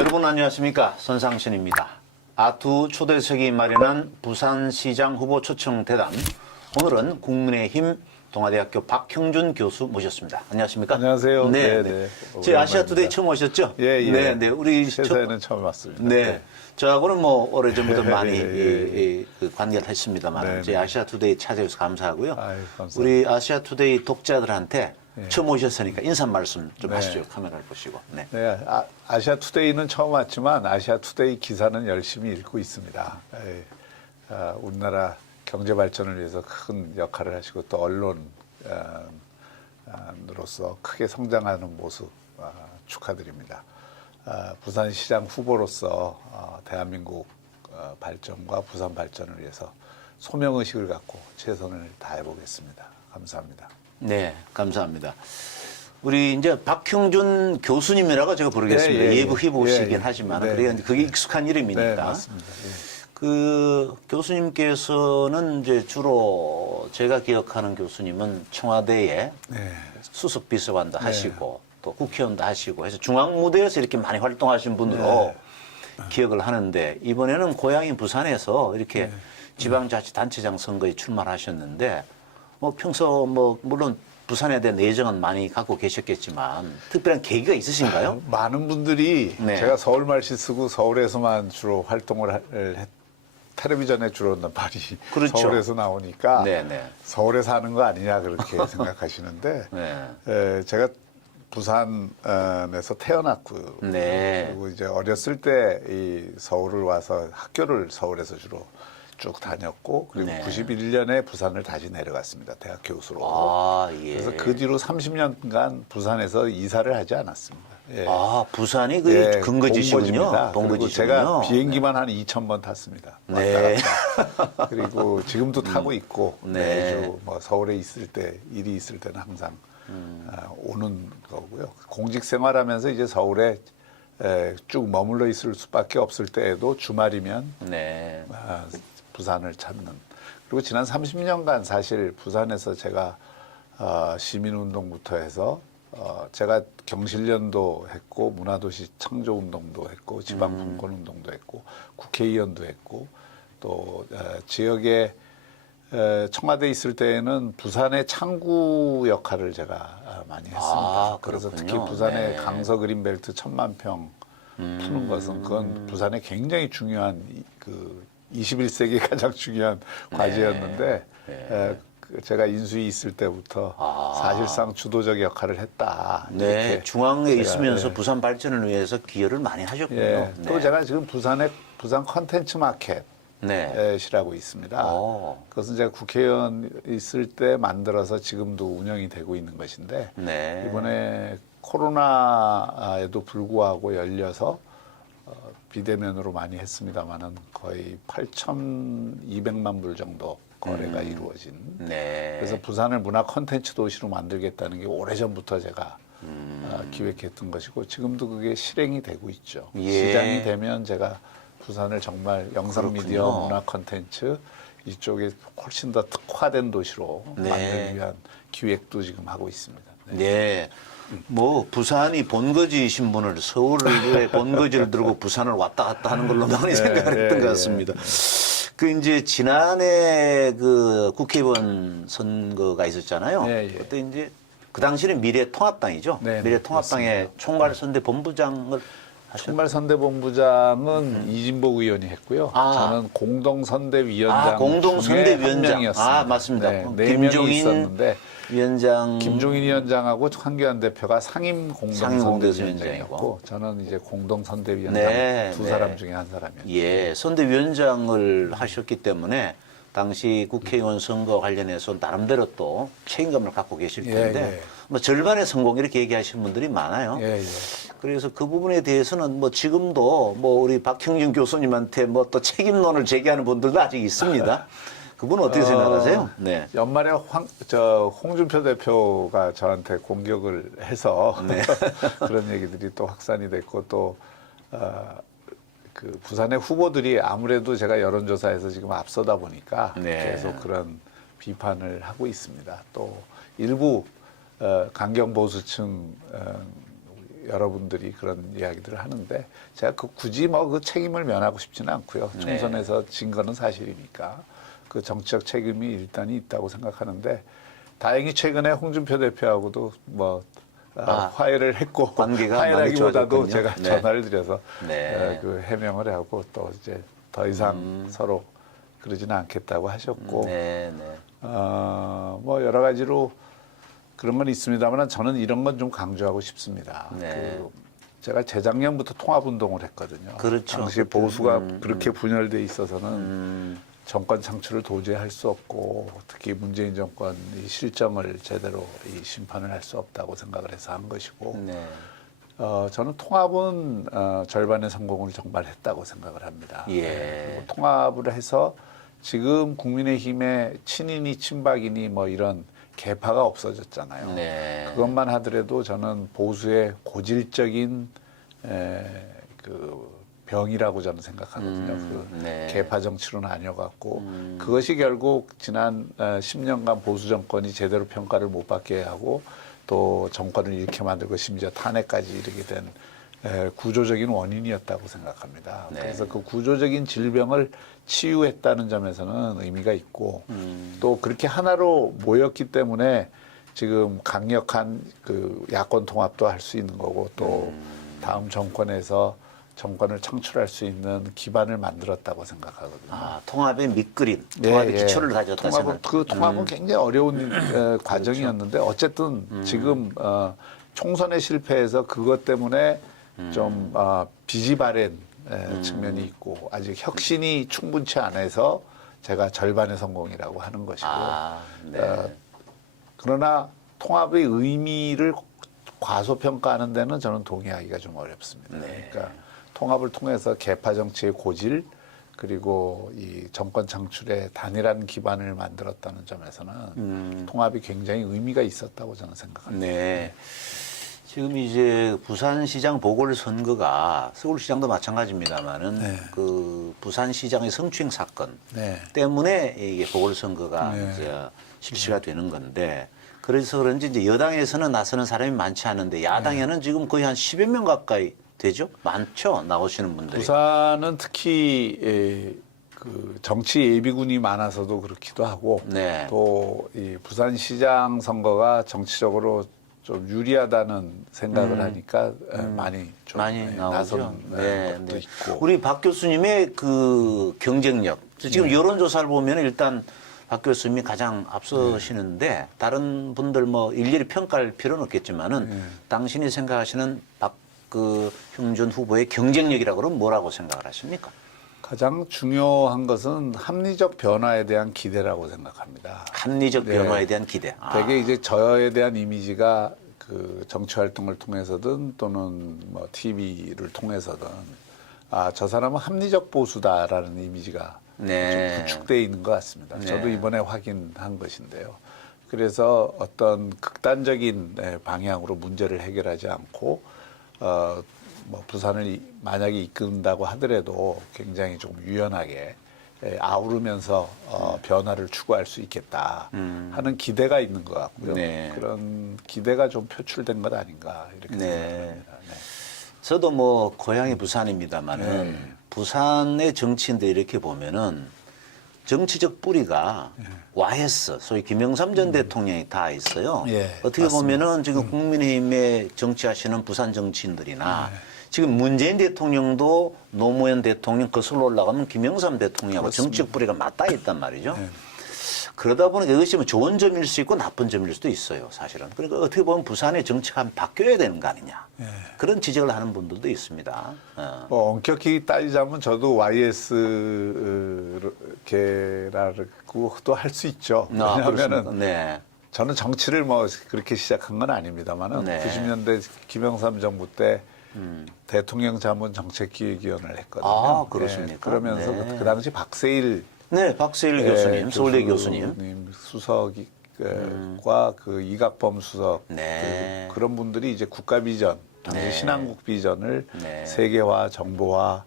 여러분 안녕하십니까, 손상신입니다. 아투 초대석이 마련한 부산시장 후보 초청 대담, 오늘은 국민의힘 동아대학교 박형준 교수 모셨습니다. 안녕하십니까? 안녕하세요. 네, 네. 저희 아시아투데이 처음 오셨죠? 예, 예. 네, 우리 세상에는 처음 왔습니다. 네. 저하고는 뭐 오래전부터 많이 예. 그 관계를 했습니다만, 네, 저희 아시아투데이 찾아주셔서 감사하고요. 아유, 감사합니다. 우리 아시아투데이 독자들한테 처음 오셨으니까 인사 말씀 좀 하시죠. 카메라를 보시고. 네. 네, 아시아투데이는 처음 왔지만 아시아투데이 기사는 열심히 읽고 있습니다. 우리나라 경제 발전을 위해서 큰 역할을 하시고 또 언론으로서 크게 성장하는 모습 축하드립니다. 부산시장 후보로서 대한민국 발전과 부산 발전을 위해서 소명의식을 갖고 최선을 다해보겠습니다. 감사합니다. 네, 감사합니다. 우리 이제 박형준 교수님이라고 제가 부르겠습니다. 예. 예부 희부시긴 예. 하지만 네. 그게 익숙한 이름이니까. 네, 맞습니다. 그 교수님께서는 이제 주로 제가 기억하는 교수님은 청와대에 네. 수석 비서관도 하시고 또 국회의원도 하시고 해서 중앙 무대에서 이렇게 많이 활동하신 분으로 기억을 하는데, 이번에는 고향인 부산에서 이렇게 지방자치단체장 선거에 출마하셨는데, 뭐 평소 뭐 물론 부산에 대한 애정은 많이 갖고 계셨겠지만 특별한 계기가 있으신가요? 많은 분들이 네. 제가 서울말씨 쓰고 서울에서만 주로 활동을 텔레비전에 주로 많이 그렇죠. 서울에서 나오니까 네네. 서울에 사는 거 아니냐 그렇게 생각하시는데 네. 제가 부산에서 태어났고요. 네. 그리고 이제 어렸을 때 이 서울을 와서 학교를 서울에서 주로 쭉 다녔고, 그리고 네. 91년에 부산을 다시 내려갔습니다. 대학 교수로. 아, 예. 그래서 그 뒤로 30년간 부산에서 이사를 하지 않았습니다. 예. 아, 부산이 그 예, 본거지군요. 본거지입니다. 그리고 본거지군요. 제가 비행기만 한 2,000번 탔습니다. 네. 왔다 갔다. 그리고 지금도 타고 있고, 네. 매주 뭐 서울에 있을 때, 일이 있을 때는 항상 오는 거고요. 공직 생활하면서 이제 서울에 쭉 머물러 있을 수밖에 없을 때에도 주말이면 네. 부산을 찾는. 그리고 지난 30년간 사실 부산에서 제가 시민운동부터 해서 제가 경실련도 했고, 문화도시 창조운동도 했고, 지방분권운동도 했고, 국회의원도 했고, 또 지역에 청와대에 있을 때에는 부산의 창구 역할을 제가 많이 했습니다. 아, 그래서 특히 그렇군요. 부산의 네. 강서 그린벨트 1,000만 평 푸는 것은 그건 부산의 굉장히 중요한 그 21세기 가장 중요한 과제였는데 제가 인수위 있을 때부터 사실상 주도적 역할을 했다. 네. 이렇게 중앙에 제가, 있으면서 부산 발전을 위해서 기여를 많이 하셨군요. 예. 네. 또 제가 지금 부산 컨텐츠 마켓 네. 이라고 있습니다. 오. 그것은 제가 국회의원 있을 때 만들어서 지금도 운영이 되고 있는 것인데, 네. 이번에 코로나에도 불구하고 열려서 비대면으로 많이 했습니다만은 거의 8,200만 불 정도 거래가 이루어진. 네. 그래서 부산을 문화 콘텐츠 도시로 만들겠다는 게 오래전부터 제가 기획했던 것이고, 지금도 그게 실행이 되고 있죠. 예. 시장이 되면 제가 부산을 정말 영상 미디어, 그렇군요. 문화 콘텐츠 이쪽에 훨씬 더 특화된 도시로 네. 만들기 위한 기획도 지금 하고 있습니다. 네. 네. 뭐 부산이 본거지이신 분을 서울의 본거지를 들고 부산을 왔다 갔다 하는 걸로 많이 생각을 했던 것 같습니다. 그 이제 지난해 그 국회의원 선거가 있었잖아요. 그때 이제 그 당시는 미래통합당이죠. 네, 미래통합당의 맞습니다. 총괄선대본부장을 총괄선대본부장은 이진복 의원이 했고요. 저는 공동선대위원장 공동선대위원장. 중에 한 명이었습니다. 맞습니다. 네 명이 있었는데 위원장 김종인 위원장하고 황교안 대표가 상임 공동선대위원장이고, 공동선대위원장이었고 저는 이제 공동선대위원장 네, 두 사람 중에 한 사람이었죠. 예, 선대위원장을 하셨기 때문에 당시 국회의원 선거 관련해서 나름대로 또 책임감을 갖고 계실 텐데 뭐 절반의 성공 이렇게 얘기하시는 분들이 많아요. 그래서 그 부분에 대해서는 뭐 지금도 뭐 우리 박형준 교수님한테 뭐 또 책임론을 제기하는 분들도 아직 있습니다. 그분은 어떻게 생각하세요? 네. 연말에 홍준표 대표가 저한테 공격을 해서 그런 얘기들이 또 확산이 됐고, 또 그 부산의 후보들이 아무래도 제가 여론조사에서 지금 앞서다 보니까 계속 그런 비판을 하고 있습니다. 또 일부 강경 보수층 여러분들이 그런 이야기들을 하는데 제가 굳이 뭐 그 책임을 면하고 싶지는 않고요. 총선에서 진 거는 사실이니까 그 정치적 책임이 일단이 있다고 생각하는데 다행히 최근에 홍준표 대표하고도 뭐 화해를 했고 관계가 화해라기보다도 많이 제가 좋아졌군요. 전화를 드려서 네. 그 해명을 하고 또 이제 더 이상 서로 그러지는 않겠다고 하셨고 네, 네. 뭐 여러 가지로 그런 건 있습니다만 저는 이런 건 좀 강조하고 싶습니다. 네. 제가 재작년부터 통합운동을 했거든요. 그렇죠. 당시 보수가 그렇게 분열돼 있어서는 정권 창출을 도저히 할 수 없고 특히 문재인 정권 이 실정을 제대로 이 심판을 할 수 없다고 생각을 해서 한 것이고 네. 저는 통합은 절반의 성공을 정말 했다고 생각을 합니다. 예. 그리고 통합을 해서 지금 국민의힘의 친이니 친박이니 뭐 이런 계파가 없어졌잖아요. 네. 그것만 하더라도 저는 보수의 고질적인 그 병이라고 저는 생각하거든요. 그 네. 계파 정치로 나뉘어갖고 그것이 결국 지난 10년간 보수 정권이 제대로 평가를 못 받게 하고 또 정권을 잃게 만들고 심지어 탄핵까지 이르게 된 구조적인 원인이었다고 생각합니다. 네. 그래서 그 구조적인 질병을 치유했다는 점에서는 의미가 있고 또 그렇게 하나로 모였기 때문에 지금 강력한 그 야권 통합도 할 수 있는 거고 또 다음 정권에서 정권을 창출할 수 있는 기반을 만들었다고 생각하거든요. 통합의 밑그림, 통합의 기초를 다졌다 생각. 그 통합은 굉장히 어려운 과정이었는데 어쨌든 지금 총선에 실패해서 그것 때문에 좀 빚이 바랜 측면이 있고 아직 혁신이 충분치 않아서 제가 절반의 성공이라고 하는 것이고 네. 그러나 통합의 의미를 과소평가하는 데는 저는 동의하기가 좀 어렵습니다. 네. 그러니까 통합을 통해서 계파 정치의 고질 그리고 이 정권 창출의 단일한 기반을 만들었다는 점에서는 통합이 굉장히 의미가 있었다고 저는 생각합니다. 네. 지금 이제 부산시장 보궐선거가 서울시장도 마찬가지입니다만은 그 부산시장의 성추행 사건 때문에 이게 보궐선거가 이제 실시가 되는 건데 그래서 그런지 이제 여당에서는 나서는 사람이 많지 않은데 야당에는 지금 거의 한 10여 명 가까이 되죠? 많죠? 나오시는 분들이. 부산은 특히 그 정치 예비군이 많아서도 그렇기도 하고 또 이 부산시장 선거가 정치적으로 좀 유리하다는 생각을 하니까 많이 나서는 것도 있고. 우리 박 교수님의 그 경쟁력. 지금 여론조사를 보면 일단 박 교수님이 가장 앞서시는데 다른 분들 뭐 일일이 평가할 필요는 없겠지만은 당신이 생각하시는 박형준 후보의 경쟁력이라고 그러면 뭐라고 생각을 하십니까? 가장 중요한 것은 합리적 변화에 대한 기대라고 생각합니다. 합리적 변화에 대한 기대. 되게 이제 저에 대한 이미지가 그 정치 활동을 통해서든 또는 뭐 TV를 통해서든 저 사람은 합리적 보수다라는 이미지가 좀 구축되어 있는 것 같습니다. 저도 이번에 확인한 것인데요. 그래서 어떤 극단적인 방향으로 문제를 해결하지 않고 뭐 부산을 만약에 이끈다고 하더라도 굉장히 좀 유연하게 아우르면서 변화를 추구할 수 있겠다 하는 기대가 있는 것 같고요. 그런 기대가 좀 표출된 것 아닌가 이렇게 생각합니다. 저도 뭐 고향이 부산입니다만은 부산의 정치인들 이렇게 보면은 정치적 뿌리가 YS, 소위 김영삼 전 대통령이 다 있어요. 어떻게 보면은 지금 국민의힘에 정치하시는 부산 정치인들이나 지금 문재인 대통령도 노무현 대통령 거슬러 올라가면 김영삼 대통령하고 정치적 뿌리가 맞닿아 있단 말이죠. 그러다 보니까 이것이 뭐 좋은 점일 수 있고 나쁜 점일 수도 있어요, 사실은. 그러니까 어떻게 보면 부산의 정치가 바뀌어야 되는 거 아니냐. 그런 지적을 하는 분들도 있습니다. 뭐 엄격히 따지자면 저도 YS계라고도 할 수 있죠. 왜냐하면은 저는 정치를 뭐 그렇게 시작한 건 아닙니다만은 90년대 김영삼 정부 때 대통령 자문 정책기획위원회를 했거든요. 그렇습니까? 그러면서 그 당시 박세일 박세일 교수님, 서울대 교수님. 수석과 그 이각범 수석 그런 분들이 이제 국가 비전, 당시 신한국 비전을 세계화, 정보화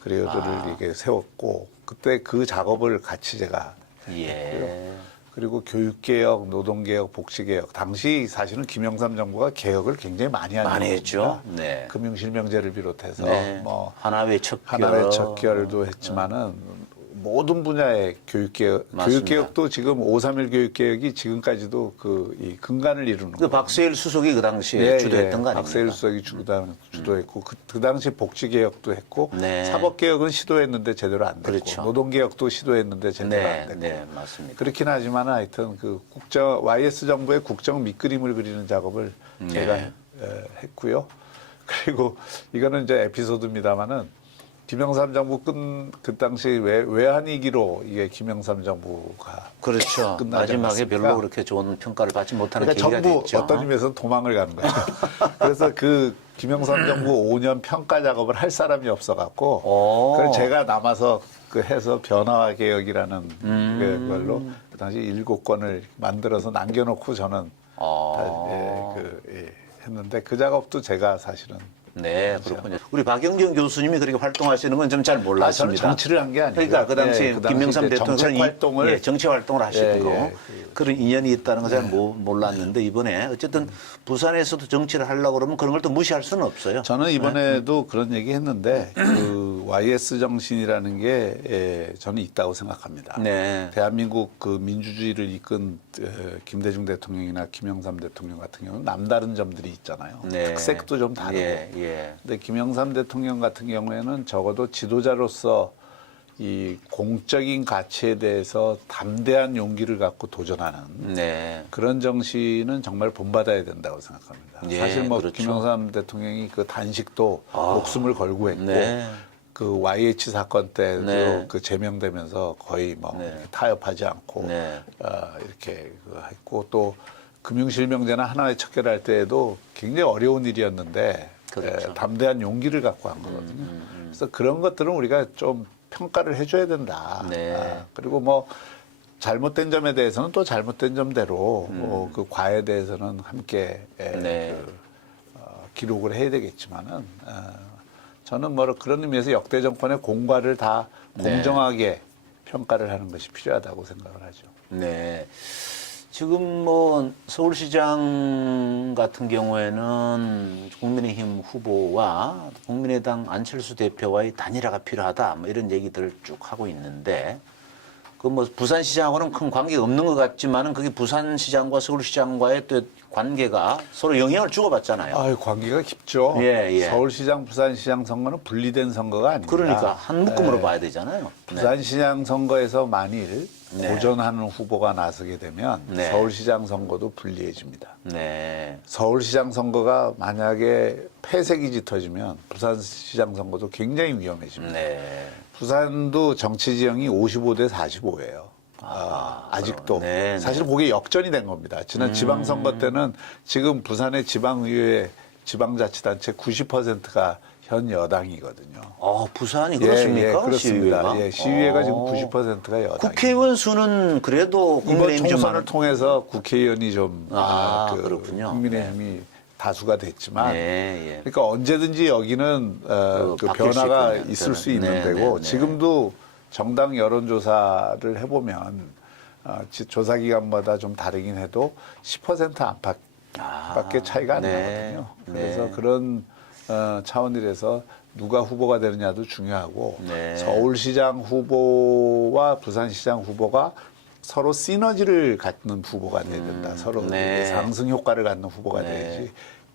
그리고를 이렇게 세웠고 그때 그 작업을 같이 제가 했고요. 그리고 교육개혁, 노동개혁, 복지개혁. 당시 사실은 김영삼 정부가 개혁을 굉장히 많이 했죠. 네. 금융실명제를 비롯해서 네. 뭐 하나회 척결, 하나의 척결도 했지만은 모든 분야의 교육개혁, 맞습니다. 교육개혁도 지금 5.3일 교육개혁이 지금까지도 이 근간을 이루는 그 거예요. 박세일 수석이 그 당시에 주도했던 거 아닙니까? 박세일 수석이 주도했고 그 당시 복지개혁도 했고 네. 사법개혁은 시도했는데 제대로 안 됐고 그렇죠. 노동개혁도 시도했는데 제대로 안 됐고 네, 맞습니다. 그렇긴 하지만 하여튼 그 YS 정부의 국정 밑그림을 그리는 작업을 제가 했고요. 그리고 이거는 이제 에피소드입니다만은 김영삼 정부 그 당시 외환위기로 이게 김영삼 정부가 그렇죠. 끝나지 마지막에 않았습니까? 별로 그렇게 좋은 평가를 받지 못하는 그러니까 계기가 정부 됐죠. 어떤 의미에서는 도망을 가는 거죠. 그래서 그 김영삼 정부 5년 평가 작업을 할 사람이 없어갖고 그걸 제가 남아서 그 해서 변화와 개혁이라는 그걸로 그 당시 7권을 만들어서 남겨놓고 저는 했는데 그 작업도 제가 사실은 네, 그렇군요. 우리 박영경 교수님이 그렇게 활동하시는 건 좀 잘 몰랐습니다. 저는 정치를 한 게 아니고 그러니까 그 당시에 김영삼 대통령이 정치 활동을 하시고 그런 인연이 있다는 걸 잘 몰랐는데 이번에 어쨌든 부산에서도 정치를 하려고 그러면 그런 걸 또 무시할 수는 없어요. 저는 이번에도 그런 얘기 했는데 그 YS 정신이라는 게 저는 있다고 생각합니다. 네. 대한민국 그 민주주의를 이끈 김대중 대통령이나 김영삼 대통령 같은 경우는 남다른 점들이 있잖아요. 네. 특색도 좀 다르고. 근데 김영삼 대통령 같은 경우에는 적어도 지도자로서 이 공적인 가치에 대해서 담대한 용기를 갖고 도전하는 그런 정신은 정말 본받아야 된다고 생각합니다. 사실 뭐 그렇죠. 김영삼 대통령이 그 단식도 목숨을 걸고 했고 그 YH 사건 때도 그 제명되면서 거의 뭐 타협하지 않고 이렇게 했고 또 금융실명제나 하나의 척결할 때에도 굉장히 어려운 일이었는데 그렇죠. 담대한 용기를 갖고 한 거거든요. 그래서 그런 것들은 우리가 좀 평가를 해줘야 된다. 그리고 뭐 잘못된 점에 대해서는 또 잘못된 점대로 그 과에 대해서는 함께 기록을 해야 되겠지만은 저는 뭐 그런 의미에서 역대 정권의 공과를 다 공정하게 평가를 하는 것이 필요하다고 생각을 하죠. 네. 지금 뭐 서울시장 같은 경우에는 국민의힘 후보와 국민의당 안철수 대표와의 단일화가 필요하다 뭐 이런 얘기들을 쭉 하고 있는데 그 뭐 부산시장하고는 큰 관계가 없는 것 같지만은 그게 부산시장과 서울시장과의 또 관계가 서로 영향을 주고받잖아요. 관계가 깊죠. 서울시장, 부산시장 선거는 분리된 선거가 아닙니다. 그러니까 한 묶음으로 봐야 되잖아요. 부산시장 선거에서 만일 도전하는 후보가 나서게 되면 서울시장 선거도 불리해집니다. 서울시장 선거가 만약에 패색이 짙어지면 부산시장 선거도 굉장히 위험해집니다. 부산도 정치 지형이 55대 45예요. 아직도. 사실 그게 역전이 된 겁니다. 지난 지방선거 때는 지금 부산의 지방의회, 지방자치단체 90%가 현 여당이거든요. 부산이 그렇습니까? 그렇습니다. 시의회가 지금 90%가 여당. 국회의원 수는 그래도 이번 총선을 통해서 국회의원이 좀 그렇군요. 국민의힘이 다수가 됐지만, 그러니까 언제든지 여기는 그 변화가 있을 수 있는 데고 지금도 정당 여론조사를 해보면 조사 기간마다 좀 다르긴 해도 10% 안팎밖에 차이가 안 나거든요. 그래서 그런 차원이라서 누가 후보가 되느냐도 중요하고 서울시장 후보와 부산시장 후보가 서로 시너지를 갖는 후보가 돼야 된다. 서로 상승 효과를 갖는 후보가 돼야지.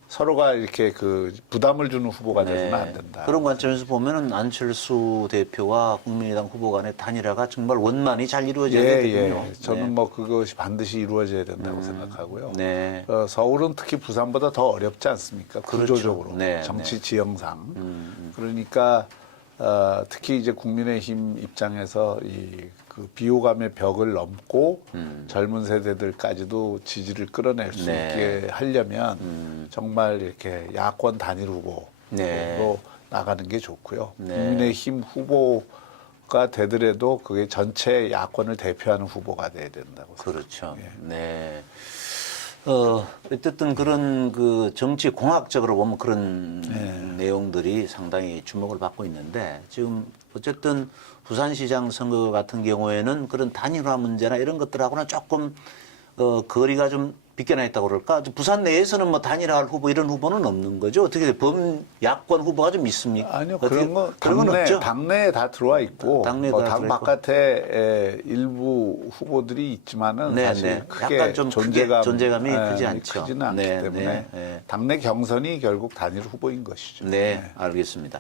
서로가 이렇게 그 부담을 주는 후보가 되서는 안 된다. 그런 관점에서 보면은 안철수 대표와 국민의당 후보 간의 단일화가 정말 원만히 잘 이루어져야 되거든요. 저는 뭐 그것이 반드시 이루어져야 된다고 생각하고요. 서울은 특히 부산보다 더 어렵지 않습니까? 구조적으로 정치 지형상. 그러니까 특히 이제 국민의힘 입장에서 그 비호감의 벽을 넘고 젊은 세대들까지도 지지를 끌어낼 수 있게 하려면 정말 이렇게 야권 단일 후보로 나가는 게 좋고요. 국민의힘 후보가 되더라도 그게 전체 야권을 대표하는 후보가 돼야 된다고 생각합니다. 그렇죠. 어쨌든 그런 그 정치 공학적으로 보면 그런 내용들이 상당히 주목을 받고 있는데 지금 어쨌든 부산시장 선거 같은 경우에는 그런 단일화 문제나 이런 것들하고는 조금 거리가 좀 비껴나 있다고 그럴까? 부산 내에서는 뭐 단일화할 후보 이런 후보는 없는 거죠? 어떻게 범야권 후보가 좀 있습니까? 아니요, 어떻게, 그런 건 없죠. 당내, 당내에 다 들어와 있고, 당내에 뭐 다 당 들어와 있고. 바깥에 일부 후보들이 있지만은 네, 사실 네. 크게 약간 좀 존재감이 크지 않죠. 크지는 않기 네, 때문에 네, 네. 당내 경선이 결국 단일 후보인 것이죠. 네, 알겠습니다.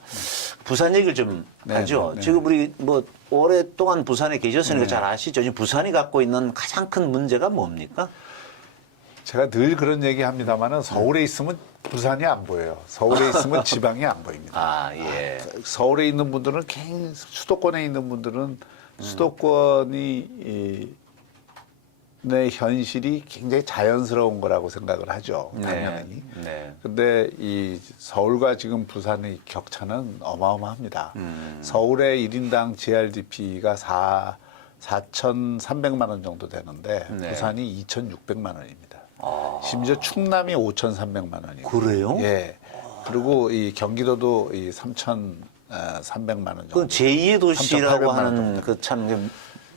부산 얘기를 좀 네, 하죠. 네, 네. 지금 우리 뭐 오랫동안 부산에 계셨으니까 잘 아시죠. 지금 부산이 갖고 있는 가장 큰 문제가 뭡니까? 제가 늘 그런 얘기 합니다만은 서울에 있으면 부산이 안 보여요. 서울에 있으면 지방이 안 보입니다. 아, 예. 서울에 있는 분들은 수도권에 있는 분들은 수도권이 내 현실이 굉장히 자연스러운 거라고 생각을 하죠. 당연히. 네. 근데 이 서울과 지금 부산의 격차는 어마어마합니다. 서울의 1인당 GRDP가 4,300만 원 정도 되는데 네. 부산이 2,600만 원입니다. 아, 심지어 충남이 5,300만 원이고. 그래요? 예. 그리고 이 경기도도 이 3,300만 원 정도. 그 제2의 도시라고 3,800만 원 하는 그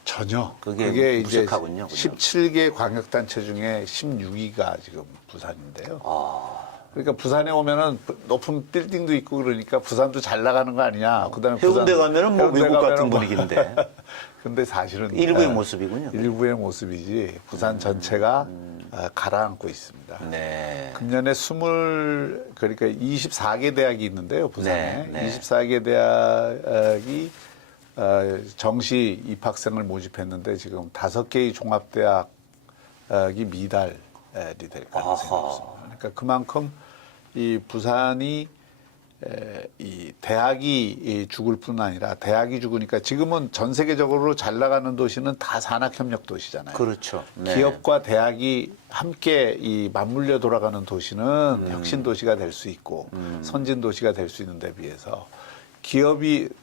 전혀. 그게 이제 무색하군요, 그죠? 17개 광역단체 중에 16위가 지금 부산인데요. 아, 그러니까 부산에 오면은 높은 빌딩도 있고 그러니까 부산도 잘 나가는 거 아니냐. 그다음에 해운대 가면은 뭐 해운대 외국 가면은 같은 뭐 분위기인데. 근데 사실은 일부의 모습이군요. 일부의 모습이지 부산 전체가 가라앉고 있습니다. 네. 금년에 그러니까 24개 대학이 있는데요, 부산에. 네, 네. 24개 대학이 정시 입학생을 모집했는데 지금 5개의 종합대학이 미달이 될 가능성이 아하. 없습니다. 그러니까 그만큼 이 부산이 이 대학이 죽을 뿐 아니라 대학이 죽으니까 지금은 전 세계적으로 잘 나가는 도시는 다 산학협력 도시잖아요. 그렇죠. 네. 기업과 대학이 함께 이 맞물려 돌아가는 도시는 혁신 도시가 될 수 있고 선진 도시가 될 수 있는 데 비해서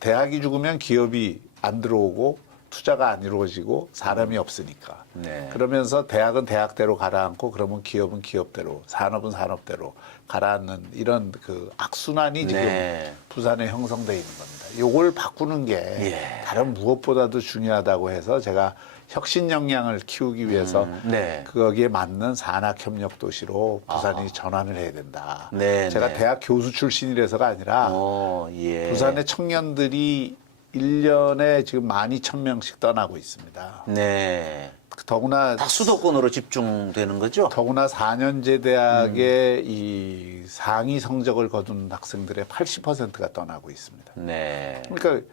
대학이 죽으면 기업이 안 들어오고 투자가 안 이루어지고 사람이 없으니까. 네. 그러면서 대학은 대학대로 가라앉고 그러면 기업은 기업대로 산업은 산업대로 가라앉는 이런 그 악순환이 지금 네. 부산에 형성돼 있는 겁니다. 요걸 바꾸는 게 예. 다른 무엇보다도 중요하다고 해서 제가 혁신 역량을 키우기 위해서 네. 거기에 맞는 산학협력 도시로 부산이 전환을 해야 된다. 네, 제가 네. 대학 교수 출신이라서가 아니라 예. 부산의 청년들이 1년에 지금 12,000명씩 떠나고 있습니다. 네. 더구나 다 수도권으로 집중되는 거죠? 4년제 대학의 이 상위 성적을 거둔 학생들의 80%가 떠나고 있습니다. 네. 그러니까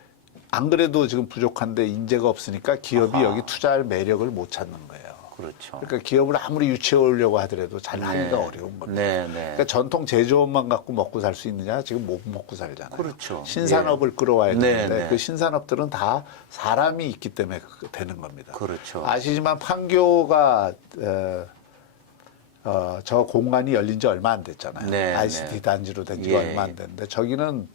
안 그래도 지금 부족한데 인재가 없으니까 기업이 여기 투자할 매력을 못 찾는 거예요. 그렇죠. 그러니까 기업을 아무리 유치해 오려고 하더라도 잘 하기가 어려운 겁니다. 네, 네. 그러니까 전통 제조업만 갖고 먹고 살 수 있느냐? 지금 못 먹고 살잖아요. 그렇죠. 신산업을 끌어와야 되는데 네, 네. 그 신산업들은 다 사람이 있기 때문에 되는 겁니다. 그렇죠. 아시지만 판교가 저 공간이 열린 지 얼마 안 됐잖아요. 네, ICT 네. 단지로 된 지가 예, 얼마 안 예. 됐는데 저기는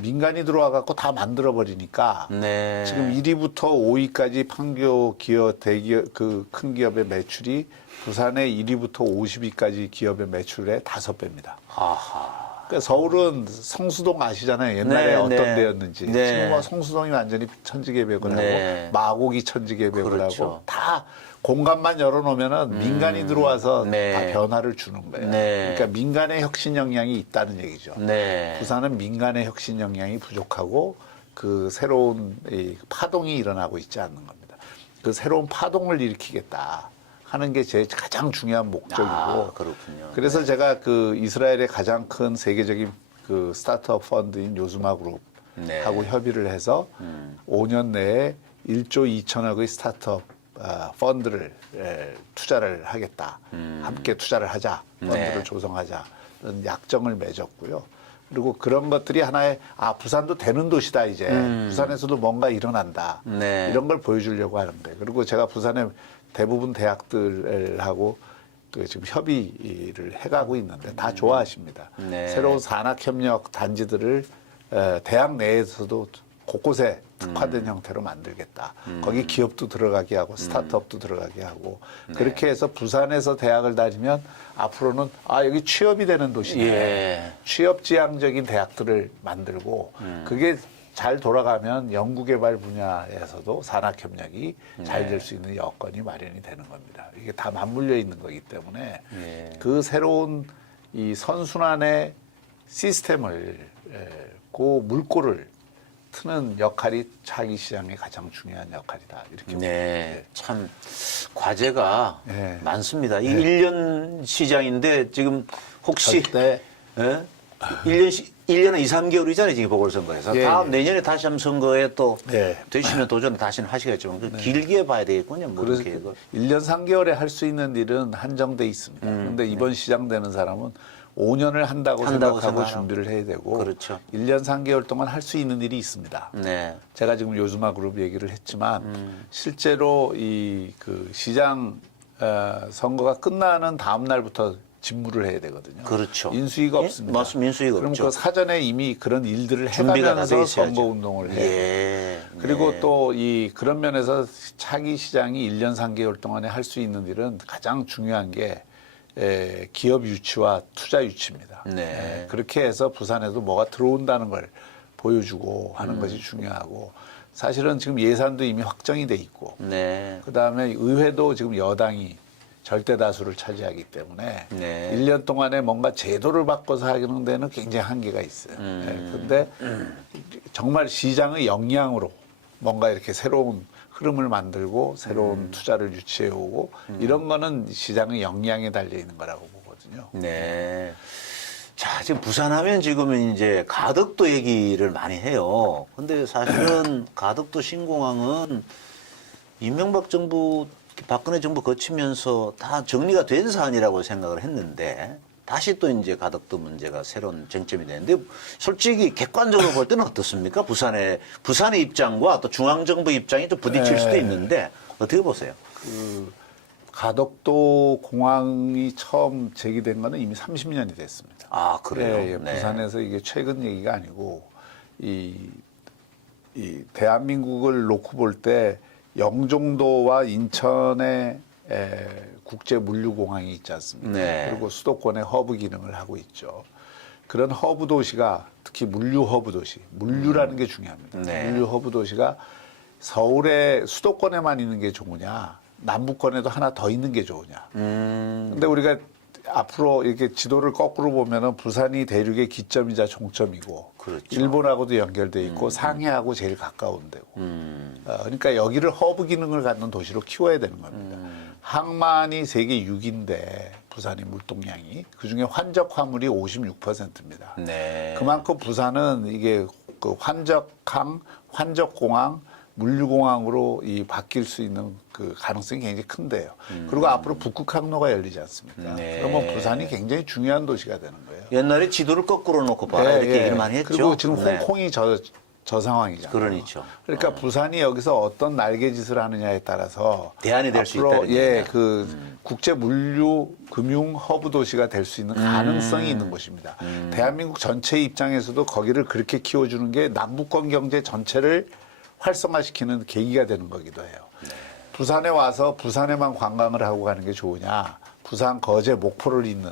민간이 들어와 갖고 다 만들어 버리니까 네. 지금 1위부터 5위까지 판교 기업 대기업 그 큰 기업의 매출이 부산의 1위부터 50위까지 기업의 매출의 5배입니다. 아하. 그러니까 서울은 성수동 아시잖아요. 옛날에 네, 어떤 네. 데였는지. 네. 지금 뭐 성수동이 완전히 천지개벽을 네. 하고 마곡이 천지개벽을 그렇죠. 하고 다 공간만 열어놓으면은 민간이 들어와서 네. 다 변화를 주는 거예요. 네. 그러니까 민간의 혁신 역량이 있다는 얘기죠. 네. 부산은 민간의 혁신 역량이 부족하고 그 새로운 이 파동이 일어나고 있지 않는 겁니다. 그 새로운 파동을 일으키겠다 하는 게 제 가장 중요한 목적이고. 아, 그렇군요. 그래서 제가 그 이스라엘의 가장 큰 세계적인 그 스타트업 펀드인 요즈마 그룹하고 네. 협의를 해서 5년 내에 1조 2천억의 스타트업 펀드를 투자를 하겠다. 함께 투자를 하자. 펀드를 네. 조성하자. 이런 약정을 맺었고요. 그리고 그런 것들이 하나의 부산도 되는 도시다 이제. 부산에서도 뭔가 일어난다. 네. 이런 걸 보여주려고 하는 거예요. 그리고 제가 부산의 대부분 대학들하고 그 지금 협의를 해가고 있는데 다 좋아하십니다. 네. 새로운 산학협력 단지들을 대학 내에서도 곳곳에 특화된 형태로 만들겠다. 거기 기업도 들어가게 하고 스타트업도 들어가게 하고 그렇게 해서 부산에서 대학을 다니면 앞으로는 여기 취업이 되는 도시네. 예. 취업지향적인 대학들을 만들고 그게 잘 돌아가면 연구개발 분야에서도 산학협력이 잘 될 수 있는 여건이 마련이 되는 겁니다. 이게 다 맞물려 있는 거기 때문에 예. 그 새로운 이 선순환의 시스템을 그 물꼬를 트는 역할이 차기 시장의 가장 중요한 역할이다. 이렇게 네, 참 과제가 네. 많습니다. 이 1년 시장인데 지금 혹시 절대 1년은 2, 3개월이잖아요. 지금 보궐선거에서. 예, 다음 예. 내년에 다시 한번 선거에 또 예. 되시면 도전을 다시는 하시겠지만 그 길게 봐야 되겠군요. 뭐 그래서 계획을. 1년 3개월에 할 수 있는 일은 한정돼 있습니다. 그런데 이번 시장 되는 사람은 5년을 한다고 생각하고 생각하고. 준비를 해야 되고 그렇죠. 1년 3개월 동안 할 수 있는 일이 있습니다. 네. 제가 지금 요즈마 그룹 얘기를 했지만 실제로 이 그 시장 선거가 끝나는 다음 날부터 직무를 해야 되거든요. 그렇죠. 인수위가 예? 없습니다. 맞습니다. 인수위가 그럼 없죠. 그 사전에 이미 그런 일들을 준비가 다 돼 해가면서 있어야죠. 선거 운동을 해요. 예. 그리고 네. 또 이 그런 면에서 차기 시장이 1년 3개월 동안에 할 수 있는 일은 가장 중요한 게 기업 유치와 투자 유치입니다. 네. 그렇게 해서 부산에도 뭐가 들어온다는 걸 보여주고 하는 것이 중요하고 사실은 지금 예산도 이미 확정이 돼 있고 네. 그다음에 의회도 지금 여당이 절대 다수를 차지하기 때문에 네. 1년 동안에 뭔가 제도를 바꿔서 하는 데는 굉장히 한계가 있어요. 그런데 정말 시장의 역량으로 뭔가 이렇게 새로운 흐름을 만들고 새로운 투자를 유치해 오고 이런 거는 시장의 역량에 달려 있는 거라고 보거든요. 네. 자, 지금 부산하면 지금은 이제 가덕도 얘기를 많이 해요. 근데 사실은 가덕도 신공항은 이명박 정부, 박근혜 정부 거치면서 다 정리가 된 사안이라고 생각을 했는데 다시 또 이제 가덕도 문제가 새로운 쟁점이 되는데 솔직히 객관적으로 볼 때는 어떻습니까? 부산의 입장과 또 중앙정부 입장이 좀 부딪힐 수도 있는데 어떻게 보세요? 그 가덕도 공항이 처음 제기된 거는 이미 30년이 됐습니다. 아, 그래요? 예, 예. 네. 부산에서 이게 최근 얘기가 아니고 이 대한민국을 놓고 볼 때 영종도와 인천에 국제 물류공항이 있지 않습니까? 네. 그리고 수도권의 허브 기능을 하고 있죠. 그런 허브 도시가 특히 물류 허브 도시, 물류라는 게 중요합니다. 네. 물류 허브 도시가 서울의 수도권에만 있는 게 좋으냐, 남부권에도 하나 더 있는 게 좋으냐. 근데 우리가 앞으로 이렇게 지도를 거꾸로 보면은 부산이 대륙의 기점이자 종점이고, 그렇죠. 일본하고도 연결돼 있고 상해하고 제일 가까운 데고. 그러니까 여기를 허브 기능을 갖는 도시로 키워야 되는 겁니다. 항만이 세계 6인데 부산이 물동량이 그중에 환적 화물이 56%입니다. 네. 그만큼 부산은 이게 그 환적항, 환적공항, 물류공항으로 바뀔 수 있는 그 가능성이 굉장히 큰데요. 그리고 앞으로 북극 항로가 열리지 않습니까? 네. 그러면 부산이 굉장히 중요한 도시가 되는 거예요. 옛날에 지도를 거꾸로 놓고 봐라 이렇게 얘기를 많이 했죠. 그리고 지금 네. 홍콩이 저 상황이잖아요. 그러니까. 그러니까 부산이 여기서 어떤 날개짓을 하느냐에 따라서 대안이 될 수 앞으로 있다는 얘기네요. 국제 물류 금융 허브 도시가 될 수 있는 가능성이 있는 곳입니다. 대한민국 전체 입장에서도 거기를 그렇게 키워주는 게 남북권 경제 전체를 활성화시키는 계기가 되는 거기도 해요. 네. 부산에 와서 부산에만 관광을 하고 가는 게 좋으냐, 부산, 거제, 목포를 잇는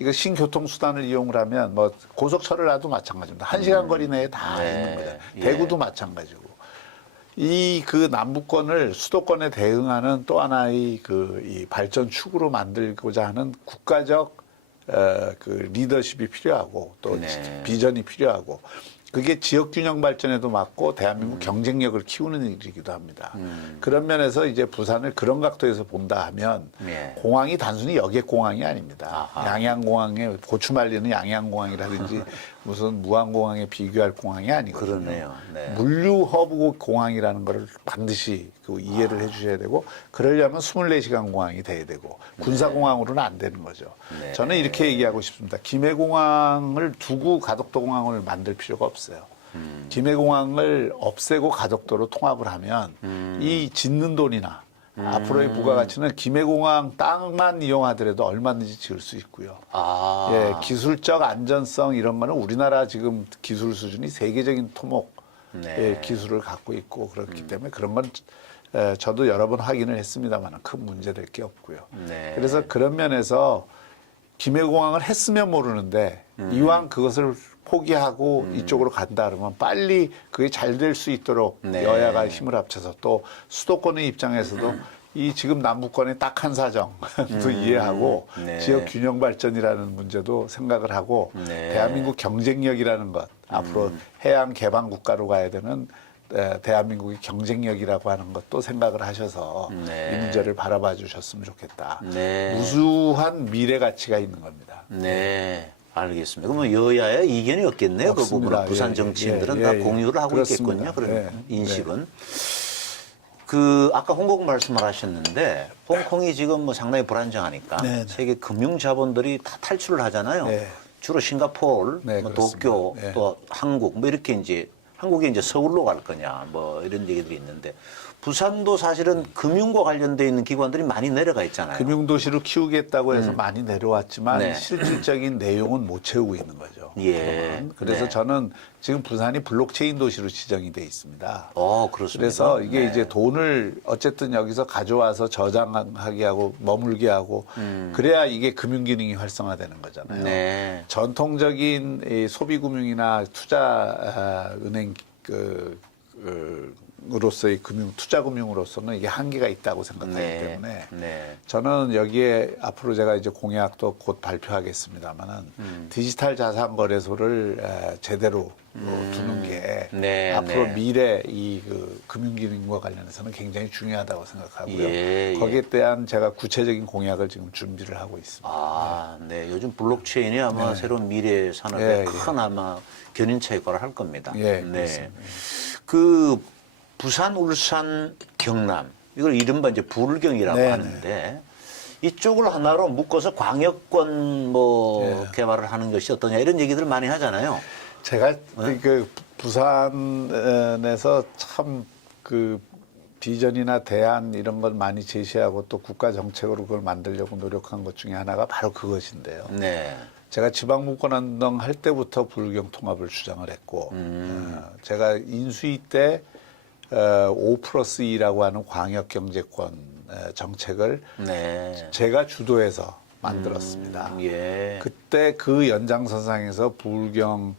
이거 신교통수단을 이용을 하면 뭐 고속철을 놔도 마찬가지입니다. 1시간 거리 내에 다 네. 있는 거죠. 예. 대구도 마찬가지고. 그 남부권을 수도권에 대응하는 또 하나의 이 발전 축으로 만들고자 하는 국가적 그 리더십이 필요하고 또 네. 비전이 필요하고 그게 지역 균형 발전에도 맞고 대한민국 경쟁력을 키우는 일이기도 합니다. 그런 면에서 이제 부산을 그런 각도에서 본다 하면 네. 공항이 단순히 여객 공항이 아닙니다. 아하. 양양공항에 고추 말리는 양양공항이라든지 무슨 무안공항에 비교할 공항이 아니거든요. 그러네요. 네. 물류 허브 공항이라는 거를 반드시 그 이해를 해주셔야 되고 그러려면 24시간 공항이 돼야 되고 군사공항으로는 안 되는 거죠. 네. 저는 이렇게 얘기하고 싶습니다. 김해공항을 두고 가덕도 공항을 만들 필요가 없어요. 김해공항을 없애고 가덕도로 통합을 하면 이 짓는 돈이나 앞으로의 부가가치는 김해공항 땅만 이용하더라도 얼마든지 지을 수 있고요. 아. 예, 기술적 안전성 이런 거는 우리나라 지금 기술 수준이 세계적인 토목 네. 기술을 갖고 있고 그렇기 때문에 그런 건 저도 여러 번 확인을 했습니다만 큰 문제될 게 없고요. 네. 그래서 그런 면에서 김해공항을 했으면 모르는데 이왕 그것을 포기하고 이쪽으로 간다 그러면 빨리 그게 잘 될 수 있도록 네. 여야가 힘을 합쳐서 또 수도권의 입장에서도 이 지금 남북권의 딱한 사정도 이해하고 네. 지역 균형 발전이라는 문제도 생각을 하고 네. 대한민국 경쟁력이라는 것 앞으로 해양 개방 국가로 가야 되는 대한민국의 경쟁력이라고 하는 것도 생각을 하셔서 네. 이 문제를 바라봐 주셨으면 좋겠다. 네. 무수한 미래 가치가 있는 겁니다. 네. 알겠습니다. 그러면 여야의 이견이 없겠네요. 그 없습니다. 부분은 부산 예, 정치인들은 예, 다 예, 공유를 하고 그렇습니다. 있겠군요. 그런 예, 인식은. 그 아까 홍콩 말씀을 하셨는데 홍콩이 지금 뭐 상당히 불안정하니까 네, 네. 세계 금융 자본들이 다 탈출을 하잖아요. 네. 주로 싱가포르, 네, 뭐 그렇습니다. 도쿄, 네. 또 한국 뭐 이렇게 이제 한국이 이제 서울로 갈 거냐 뭐 이런 얘기들이 있는데 부산도 사실은 금융과 관련돼 있는 기관들이 많이 내려가 있잖아요. 금융도시로 키우겠다고 해서 많이 내려왔지만 네. 실질적인 내용은 못 채우고 있는 거죠. 예. 그래서 네. 저는 지금 부산이 블록체인 도시로 지정이 돼 있습니다. 그렇습니다. 그래서 이게 네. 이제 돈을 어쨌든 여기서 가져와서 저장하게 하고 머물게 하고 그래야 이게 금융기능이 활성화되는 거잖아요. 네. 전통적인 이 소비금융이나 투자은행 으로서의 투자금융으로서는 이게 한계가 있다고 생각하기 네. 때문에 네. 저는 여기에 앞으로 제가 이제 공약도 곧 발표하겠습니다만은 디지털 자산 거래소를 제대로 두는 게 네, 앞으로 네. 미래 이 금융기능과 관련해서는 굉장히 중요하다고 생각하고요. 예, 예. 거기에 대한 제가 구체적인 공약을 지금 준비를 하고 있습니다. 아, 네. 요즘 블록체인이 아마 새로운 미래 산업에 예, 큰 아마 견인차 역할을 할 겁니다. 예, 네. 그렇습니다. 그 부산, 울산, 경남 이걸 이른바 이제 불경이라고 네, 하는데 이쪽을 하나로 묶어서 광역권 뭐 예. 개발을 하는 것이 어떠냐 이런 얘기들을 많이 하잖아요. 제가 그 부산에서 참 그 비전이나 대안 이런 걸 많이 제시하고 또 국가 정책으로 그걸 만들려고 노력한 것 중에 하나가 바로 그것인데요. 네. 제가 지방분권운동 할 때부터 불경 통합을 주장을 했고 제가 인수위 때 5+2라고 하는 광역경제권 정책을 네. 제가 주도해서 만들었습니다. 예. 그때 그 연장선상에서 불경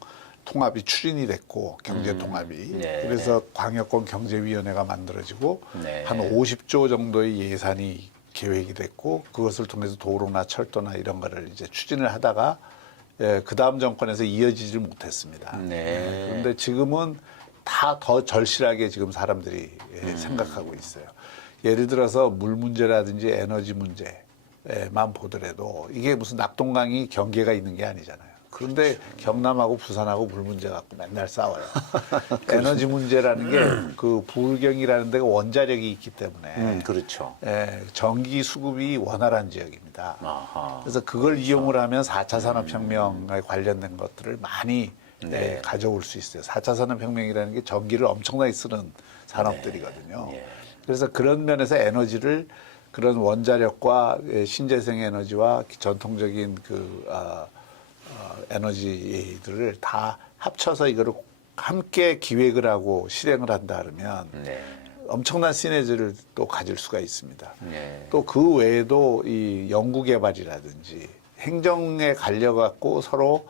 통합이 추진이 됐고 경제 통합이 네. 그래서 광역권 경제위원회가 만들어지고 네. 한 50조 정도의 예산이 계획이 됐고 그것을 통해서 도로나 철도나 이런 거를 이제 추진을 하다가 그 다음 정권에서 이어지질 못했습니다. 네. 그런데 지금은 다 더 절실하게 지금 사람들이 생각하고 있어요. 예를 들어서 물 문제라든지 에너지 문제만 보더라도 이게 무슨 낙동강이 경계가 있는 게 아니잖아요. 그런데 경남하고 부산하고 물 문제 갖고 맨날 싸워요. 에너지 문제라는 게 그 부울경이라는 데가 원자력이 있기 때문에 그렇죠. 전기 수급이 원활한 지역입니다. 아하. 그래서 그걸 이용을 하면 4차 산업혁명에 관련된 것들을 많이 네. 가져올 수 있어요. 4차 산업혁명이라는 게 전기를 엄청나게 쓰는 산업들이거든요. 네. 그래서 그런 면에서 에너지를 그런 원자력과 신재생 에너지와 전통적인 에너지들을 다 합쳐서 이거를 함께 기획을 하고 실행을 한다 그러면 네. 엄청난 시너지를 또 가질 수가 있습니다. 네. 또 그 외에도 이 연구개발이라든지 행정에 갈려갖고 서로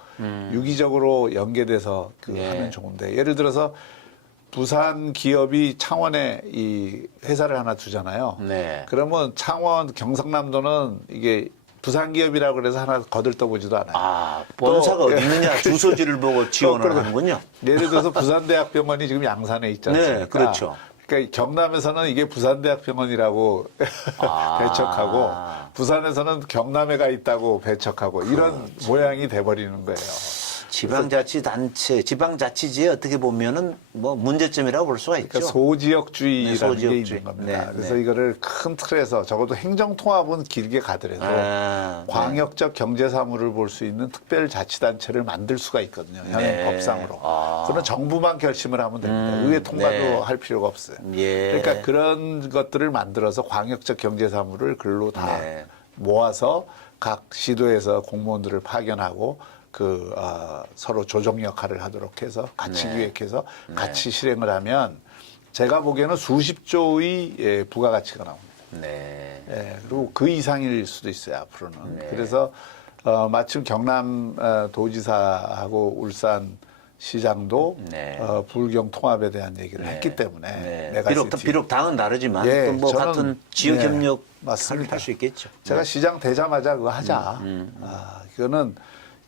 유기적으로 연계돼서 네. 하면 좋은데 예를 들어서 부산 기업이 창원에 이 회사를 하나 두잖아요. 네. 그러면 창원 경상남도는 이게 부산 기업이라고 그래서 하나 거들떠보지도 않아요. 아, 본사가 어디 있느냐 주소지를 보고 지원을 거꾸로. 하는군요. 예를 들어서 부산대학병원이 지금 양산에 있지 않습니까? 네, 그렇죠. 그러니까 경남에서는 이게 부산대학병원이라고 아. 배척하고 부산에서는 경남에가 있다고 배척하고 이런 모양이 돼버리는 거예요. 지방자치단체, 지방자치제에 어떻게 보면은 뭐 문제점이라고 볼 수가 있죠. 그러니까 소지역주의라는 네, 소지역주의. 게 있는 겁니다. 네, 그래서 네. 이거를 큰 틀에서 적어도 행정통합은 길게 가더라도 아, 광역적 경제사무를 볼 수 있는 특별자치단체를 만들 수가 있거든요. 현행 네. 법상으로. 아. 그건 정부만 결심을 하면 됩니다. 의회 통과도 네. 할 필요가 없어요. 예. 그러니까 그런 것들을 만들어서 광역적 경제사무를 글로 다 네. 모아서 각 시도에서 공무원들을 파견하고 서로 조정 역할을 하도록 해서 같이 기획해서 같이 실행을 하면 제가 보기에는 수십 조의 부가가치가 나옵니다. 네. 그리고 그 이상일 수도 있어요, 앞으로는. 그래서 마침 경남 도지사하고 울산 시장도 부울경 통합에 대한 얘기를 했기 때문에 비록 당은 다르지만 뭐 같은 지역 협력 할 수 있겠죠. 제가 시장 되자마자 그거 하자. 이거는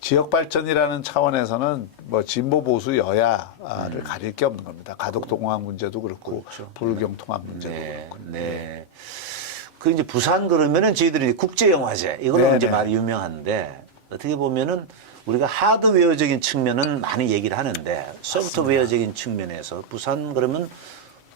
지역 발전이라는 차원에서는 뭐 진보 보수 여야를 가릴 게 없는 겁니다. 가덕동항 문제도 그렇고 부울경 통합 문제도 그렇고. 네. 그 이제 부산 그러면은 저희들이 국제영화제 이거는 이제 말이 유명한데 어떻게 보면은 우리가 하드웨어적인 측면은 많이 얘기를 하는데 소프트웨어적인 측면에서 부산 그러면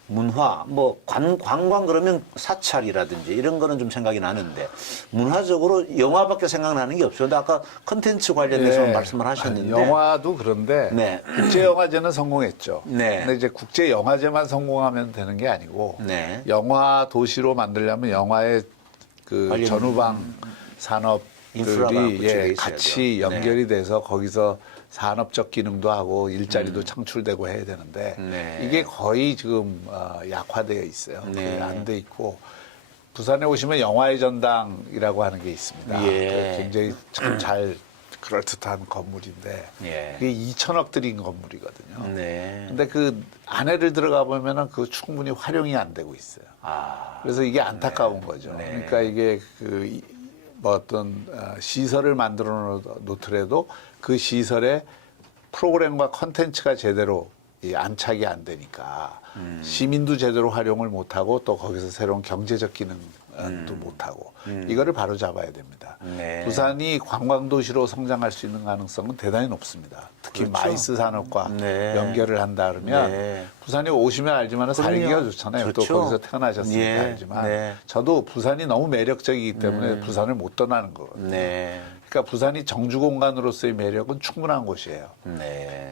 문화 뭐 관광 그러면 사찰이라든지 이런 거는 좀 생각이 나는데 문화적으로 영화밖에 생각나는 게 없어요. 근데 아까 컨텐츠 관련해서 말씀을 하셨는데 영화도 그런데 국제영화제는 성공했죠. 근데 이제 국제영화제만 성공하면 되는 게 아니고 영화 도시로 만들려면 영화의 그 전후방 산업들이 같이 연결이 돼서 거기서 산업적 기능도 하고 일자리도 창출되고 해야 되는데 이게 거의 지금 약화되어 있어요. 안 돼 있고 부산에 오시면 영화의 전당이라고 하는 게 있습니다. 굉장히 참 잘 그럴듯한 건물인데 그게 2천억 들인 건물이거든요. 근데 그 안에를 들어가 보면은 그 충분히 활용이 안 되고 있어요. 그래서 이게 안타까운 거죠. 그러니까 이게 뭐 어떤 시설을 만들어 놓더라도 그 시설에 프로그램과 컨텐츠가 제대로 안착이 안 되니까 시민도 제대로 활용을 못하고 또 거기서 새로운 경제적 기능도 못하고 이거를 바로 잡아야 됩니다. 부산이 관광도시로 성장할 수 있는 가능성은 대단히 높습니다. 특히 마이스 산업과 연결을 한다 그러면 부산에 오시면 알지만 살기가 좋잖아요. 또 거기서 태어나셨으니까 알지만 저도 부산이 너무 매력적이기 때문에 부산을 못 떠나는 거거든요. 그러니까 부산이 정주 공간으로서의 매력은 충분한 곳이에요.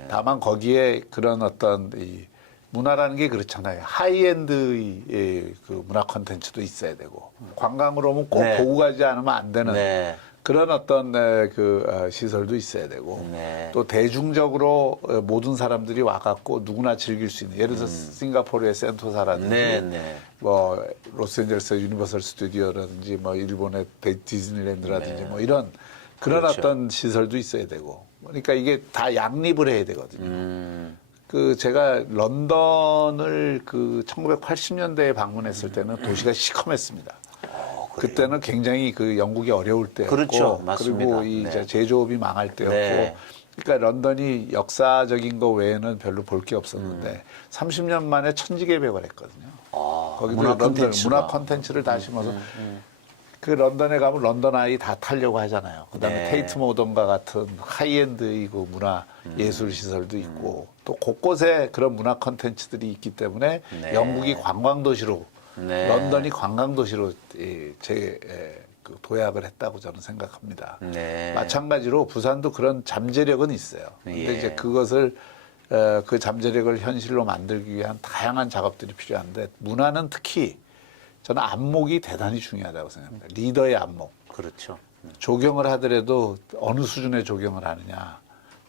다만 거기에 그런 어떤 이 문화라는 게 그렇잖아요. 하이엔드의 그 문화 콘텐츠도 있어야 되고 관광으로 오면 꼭 보고 가지 않으면 안 되는 그런 어떤 그 시설도 있어야 되고 또 대중적으로 모든 사람들이 와갖고 누구나 즐길 수 있는 예를 들어서 싱가포르의 센토사라든지 뭐 로스앤젤레스 유니버설 스튜디오라든지 뭐 일본의 디즈니랜드라든지 뭐 이런 그런 어떤 시설도 있어야 되고 그러니까 이게 다 양립을 해야 되거든요. 그 제가 런던을 그 1980년대에 방문했을 때는 도시가 시커맸습니다. 그때는 굉장히 그 영국이 어려울 때였고 그리고 이 이제 제조업이 망할 때였고 그러니까 런던이 역사적인 거 외에는 별로 볼 게 없었는데 30년 만에 천지개벽을 했거든요. 거기도 문화 콘텐츠를 다 심어서 그 런던에 가면 런던 아이 다 타려고 하잖아요. 그다음에 테이트 모던과 같은 하이엔드의 그 문화 예술 시설도 있고 또 곳곳에 그런 문화 콘텐츠들이 있기 때문에 영국이 관광 도시로 런던이 관광 도시로 그 도약을 했다고 저는 생각합니다. 마찬가지로 부산도 그런 잠재력은 있어요. 근데 이제 그것을 그 잠재력을 현실로 만들기 위한 다양한 작업들이 필요한데 문화는 특히 저는 안목이 대단히 중요하다고 생각합니다. 리더의 안목. 그렇죠. 조경을 하더라도 어느 수준의 조경을 하느냐.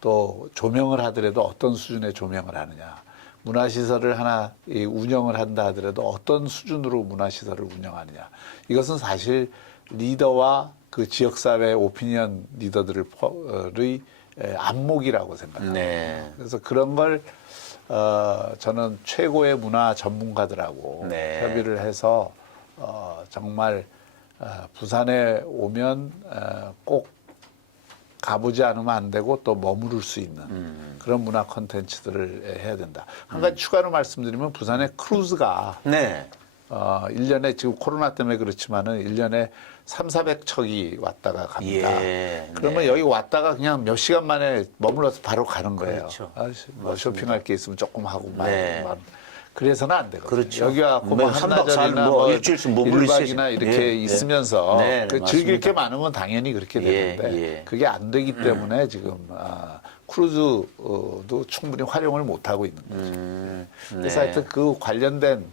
또 조명을 하더라도 어떤 수준의 조명을 하느냐. 문화시설을 하나 운영을 한다 하더라도 어떤 수준으로 문화시설을 운영하느냐. 이것은 사실 리더와 그 지역사회 오피니언 리더들의 안목이라고 생각합니다. 그래서 그런 걸 저는 최고의 문화 전문가들하고 협의를 해서 정말 부산에 오면 꼭 가보지 않으면 안 되고 또 머무를 수 있는 그런 문화 콘텐츠들을 해야 된다. 한 가지 추가로 말씀드리면 부산의 크루즈가 1년에 지금 코로나 때문에 그렇지만은 1년에 300~400척이 왔다가 갑니다. 그러면 여기 왔다가 그냥 몇 시간 만에 머물러서 바로 가는 거예요. 뭐 쇼핑할 게 있으면 조금 하고 그래서는 안 되거든요. 여기 와서 뭐 한나절이나 뭐 일박이나 이렇게 있으면서 즐길 게 많으면 당연히 그렇게 되는데 그게 안 되기 때문에 지금 크루즈도 충분히 활용을 못 하고 있는 거죠. 그래서 하여튼 그 관련된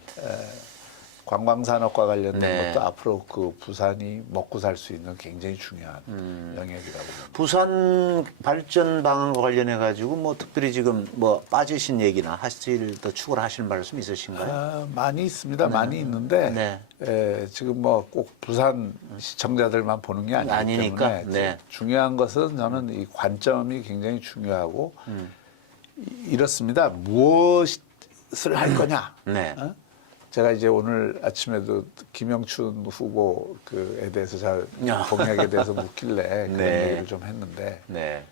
관광산업과 관련된 네. 것도 앞으로 그 부산이 먹고 살 수 있는 굉장히 중요한 영역이라고 봅니다. 부산 발전 방안과 관련해 가지고 뭐 특별히 지금 뭐 빠지신 얘기나 하실 더 추가로 하실 말씀 있으신가요? 아, 많이 있습니다. 많이 있는데 네. 지금 뭐 꼭 부산 시청자들만 보는 게 아니기 아니니까, 때문에 네. 중요한 것은 저는 이 관점이 굉장히 중요하고 이렇습니다. 무엇을 할 거냐? 네. 어? 제가 이제 오늘 아침에도 김영춘 후보 그에 대해서 잘 야. 공약에 대해서 묻길래 그런 네. 얘기를 좀 했는데 네.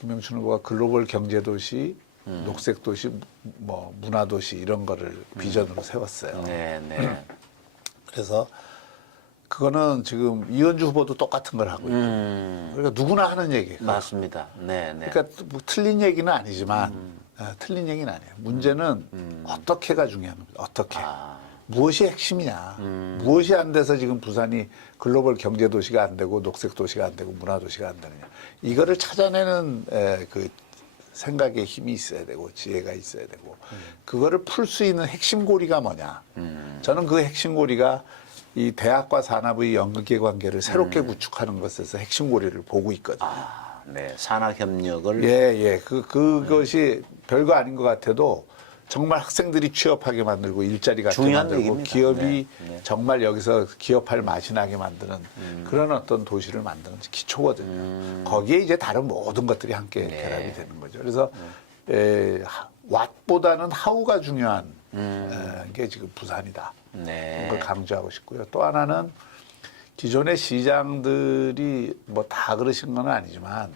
김영춘 후보가 글로벌 경제도시, 녹색도시, 뭐 문화도시 이런 거를 비전으로 세웠어요. 네. 네. 그래서 그거는 지금 이현주 후보도 똑같은 걸 하고 있고 그러니까 누구나 하는 얘기예요. 맞습니다. 네. 네. 그러니까 뭐 틀린 얘기는 아니지만 틀린 얘기는 아니에요. 문제는 어떻게가 중요한 겁니다. 어떻게. 아. 무엇이 핵심이냐. 무엇이 안 돼서 지금 부산이 글로벌 경제도시가 안 되고 녹색도시가 안 되고 문화도시가 안 되느냐. 이거를 찾아내는 그 생각에 힘이 있어야 되고 지혜가 있어야 되고 그거를 풀 수 있는 핵심 고리가 뭐냐. 저는 그 핵심 고리가 이 대학과 산업의 연계 관계를 새롭게 구축하는 것에서 핵심 고리를 보고 있거든요. 아, 네. 산학 협력을 예. 그것이 별거 아닌 것 같아도 정말 학생들이 취업하게 만들고 일자리 갖게 중요한 만들고 얘기입니다. 기업이 네, 네. 정말 여기서 기업할 맛이 나게 만드는 그런 어떤 도시를 만드는 기초거든요. 거기에 이제 다른 모든 것들이 함께 네. 결합이 되는 거죠. 그래서 왓보다는 하우가 중요한 게 지금 부산이다. 네. 그걸 강조하고 싶고요. 또 하나는 기존의 시장들이 뭐 다 그러신 건 아니지만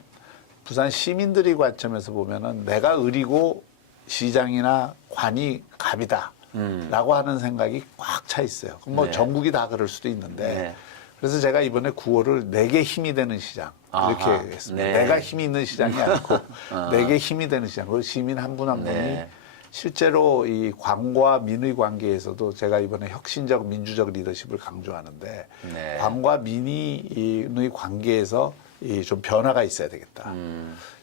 부산 시민들의 관점에서 보면은 내가 을이고 시장이나 관이 갑이다. 라고 하는 생각이 꽉 차 있어요. 뭐 네. 전국이 다 그럴 수도 있는데 네. 그래서 제가 이번에 9월을 내게 힘이 되는 시장 이렇게 아하. 했습니다. 네. 내가 힘이 있는 시장이 아니고 내게 힘이 되는 시장. 그 시민 한 분 한 분이 네. 실제로 이 관과 민의 관계에서도 제가 이번에 혁신적 민주적 리더십을 강조하는데 네. 관과 민의의 관계에서 이 좀 변화가 있어야 되겠다.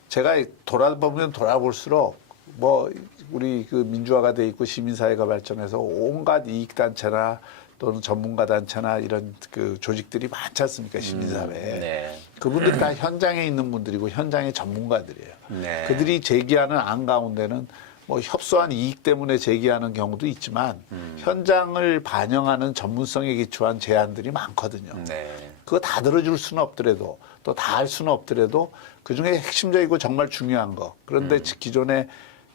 제가 돌아보면 돌아볼수록 뭐 우리 그 민주화가 돼 있고 시민사회가 발전해서 온갖 이익단체나 또는 전문가 단체나 이런 그 조직들이 많지 않습니까 시민사회에. 네. 그분들이 다 현장에 있는 분들이고 현장의 전문가들이에요. 네. 그들이 제기하는 안 가운데는 뭐 협소한 이익 때문에 제기하는 경우도 있지만 현장을 반영하는 전문성에 기초한 제안들이 많거든요. 네. 그거 다 들어줄 수는 없더라도 또 다 할 수는 없더라도 그중에 핵심적이고 정말 중요한 거. 그런데 기존의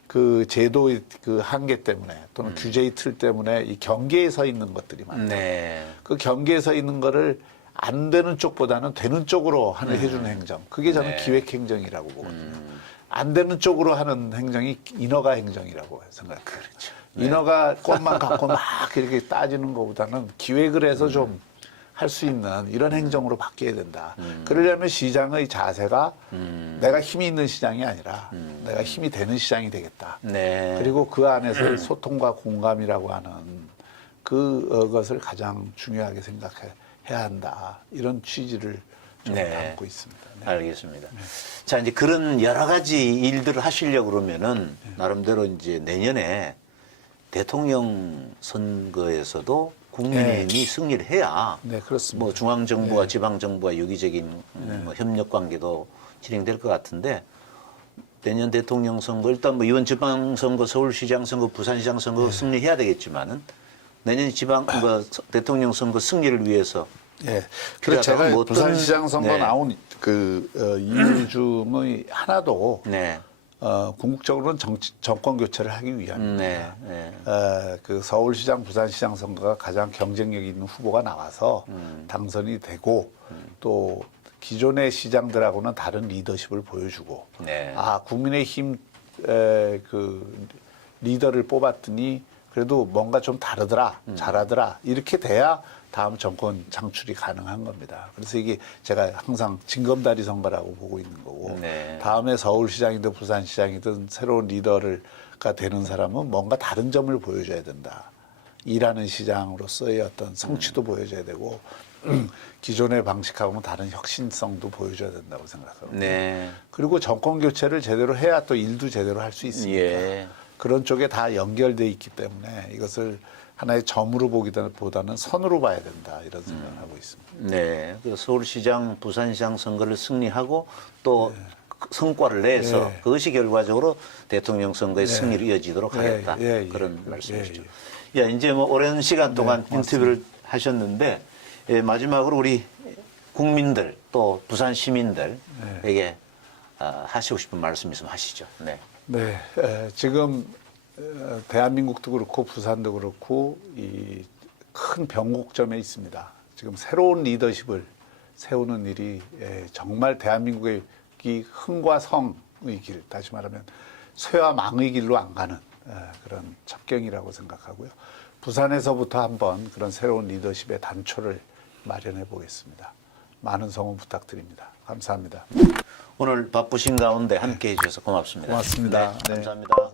그 제도의 그 한계 때문에 또는 규제의 틀 때문에 이 경계에 서 있는 것들이 많아요. 네. 그 경계에 서 있는 거를 안 되는 쪽보다는 되는 쪽으로 해주는 행정. 그게 저는 네. 기획행정이라고 보거든요. 안 되는 쪽으로 하는 행정이 인허가 행정이라고 생각해요. 그렇죠. 인허가 것만 갖고 막 이렇게 따지는 것보다는 기획을 해서 좀 할 수 있는 이런 행정으로 바뀌어야 된다. 그러려면 시장의 자세가 내가 힘이 있는 시장이 아니라 내가 힘이 되는 시장이 되겠다. 네. 그리고 그 안에서 소통과 공감이라고 하는 그것을 가장 중요하게 생각해야 한다. 이런 취지를 좀 네. 담고 있습니다. 네. 알겠습니다. 자, 이제 그런 여러 가지 일들을 하시려고 그러면은 나름대로 이제 내년에 대통령 선거에서도 국민이 승리를 해야 네, 그렇습니다. 뭐 중앙정부와 지방정부와 유기적인 뭐 협력 관계도 진행될 것 같은데 내년 대통령 선거 일단 뭐 이번 지방선거 서울시장 선거 부산시장 선거 승리해야 되겠지만은 내년 지방 뭐 대통령 선거 승리를 위해서 예. 그래서 제가 뭐 어떤- 부산시장 선거 네. 나온 그 이유 중의 하나도 네. 궁극적으로는 정권 교체를 하기 위함입니다. 네. 네. 그 서울시장, 부산시장 선거가 가장 경쟁력 있는 후보가 나와서 당선이 되고 또 기존의 시장들하고는 다른 리더십을 보여주고 네. 국민의힘 그 리더를 뽑았더니 그래도 뭔가 좀 다르더라, 잘하더라 이렇게 돼야 다음 정권 창출이 가능한 겁니다. 그래서 이게 제가 항상 징검다리 선거라고 보고 있는 거고 네. 다음에 서울시장이든 부산시장이든 새로운 리더가 되는 사람은 뭔가 다른 점을 보여줘야 된다. 일하는 시장으로서의 어떤 성취도 보여줘야 되고 기존의 방식하고는 다른 혁신성도 보여줘야 된다고 생각합니다. 네. 그리고 정권 교체를 제대로 해야 또 일도 제대로 할 수 있습니다. 예. 그런 쪽에 다 연결돼 있기 때문에 이것을 하나의 점으로 보기보다는 선으로 봐야 된다 이런 생각을 하고 있습니다. 네, 그 서울시장, 부산시장 선거를 승리하고 또 성과를 내서 네. 그것이 결과적으로 대통령 선거의 네. 승리로 이어지도록 네. 하겠다 예, 예. 그런 말씀이시죠. 예, 야, 이제 뭐 오랜 시간 동안 네, 인터뷰를 하셨는데 마지막으로 우리 국민들 또 부산 시민들에게 하시고 싶은 말씀 있으면 하시죠. 네. 네, 지금 대한민국도 그렇고 부산도 그렇고 이 큰 변곡점에 있습니다. 지금 새로운 리더십을 세우는 일이 정말 대한민국의 이 흥과 성의 길, 다시 말하면 쇠와 망의 길로 안 가는 그런 첩경이라고 생각하고요. 부산에서부터 한번 그런 새로운 리더십의 단초를 마련해 보겠습니다. 많은 성원 부탁드립니다. 감사합니다. 오늘 바쁘신 가운데 함께 해주셔서 고맙습니다. 고맙습니다. 네, 네. 감사합니다.